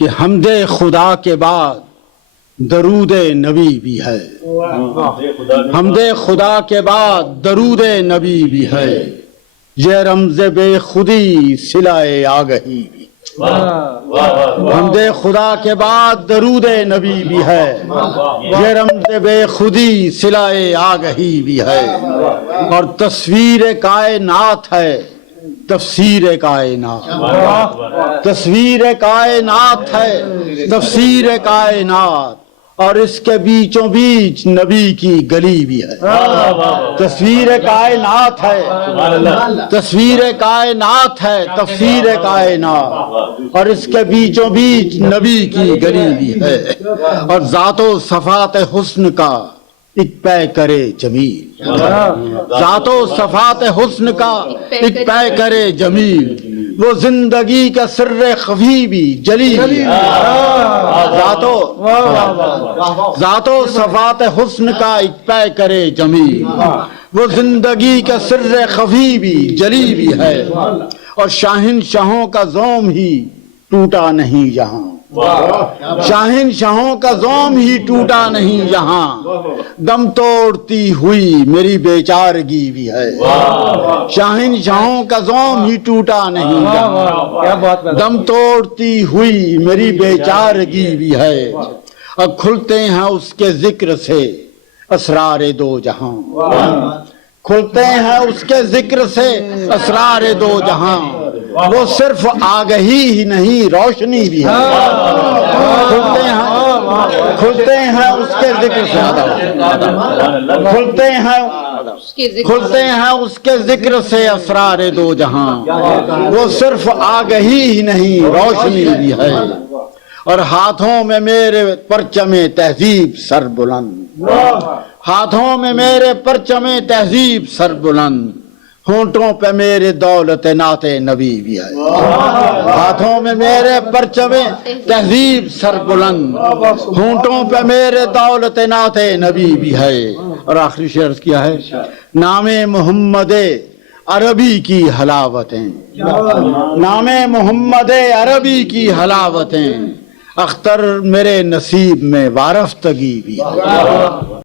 کہ حمد خدا کے بعد درود نبی بھی ہے، حمد خدا کے بعد درود نبی بھی ہے، یہ رمز بے خودی صلہ آگہی بھی، حمد خدا کے بعد درود نبی بھی ہے، یہ رمز بے خودی صلہ آگہی بھی ہے، اور تصویر کائنات ہے تفسیر کائنات، تصویر کائنات ہے تفسیر کائنات، اور اس کے بیچوں بیچ نبی کی گلی بھی ہے، تصویر کائنات ہے، تصویر کائنات ہے تفسیر کائنات، اور اس کے بیچوں بیچ نبی کی گلی بھی ہے، اور ذات و صفات حسن کا ایک پے کرے جمیل، ذات و صفات حسن کا ایک پے کرے جمیل، وہ زندگی کا سر خفی بھی جلی بھی، ذات و صفات حسن کا ایک پے کرے جمیل، وہ زندگی کا سر خفی بھی جلی بھی ہے، اور شاہنشاہوں کا زوم ہی ٹوٹا نہیں یہاں، شاہنشاہوں کا زوم ہی ٹوٹا نہیں یہاں، دم توڑتی ہوئی میری بیچارگی بھی ہے، شاہنشاہوں کا زوم ہی ٹوٹا نہیں یہاں، دم توڑتی ہوئی میری بیچارگی بھی ہے، اب کھلتے ہیں اس کے ذکر سے اسرار دو جہاں، کھلتے ہیں اس کے ذکر سے اسرار دو جہاں، وہ صرف آگہی ہی نہیں روشنی بھی ہے، کھلتے ہیں اس کے ذکر سے، کھلتے ہیں اس کے ذکر سے اسرار دو جہاں، وہ صرف آگہی ہی نہیں روشنی بھی ہے، اور ہاتھوں میں میرے پرچم تہذیب سر بلند، ہاتھوں میں میرے پرچم تہذیب سر بلند، ہونٹوں پہ میرے دولت نعت نبی بھی ہے، ہاتھوں میں میرے پرچم تہذیب سر بلند، ہونٹوں پہ میرے دولت نعت نبی بھی ہے، اور آخری شعر کیا ہے، نام محمد عربی کی حلاوتیں، نام محمد عربی کی حلاوتیں، اختر میرے نصیب میں وارفتگی بھی ہے۔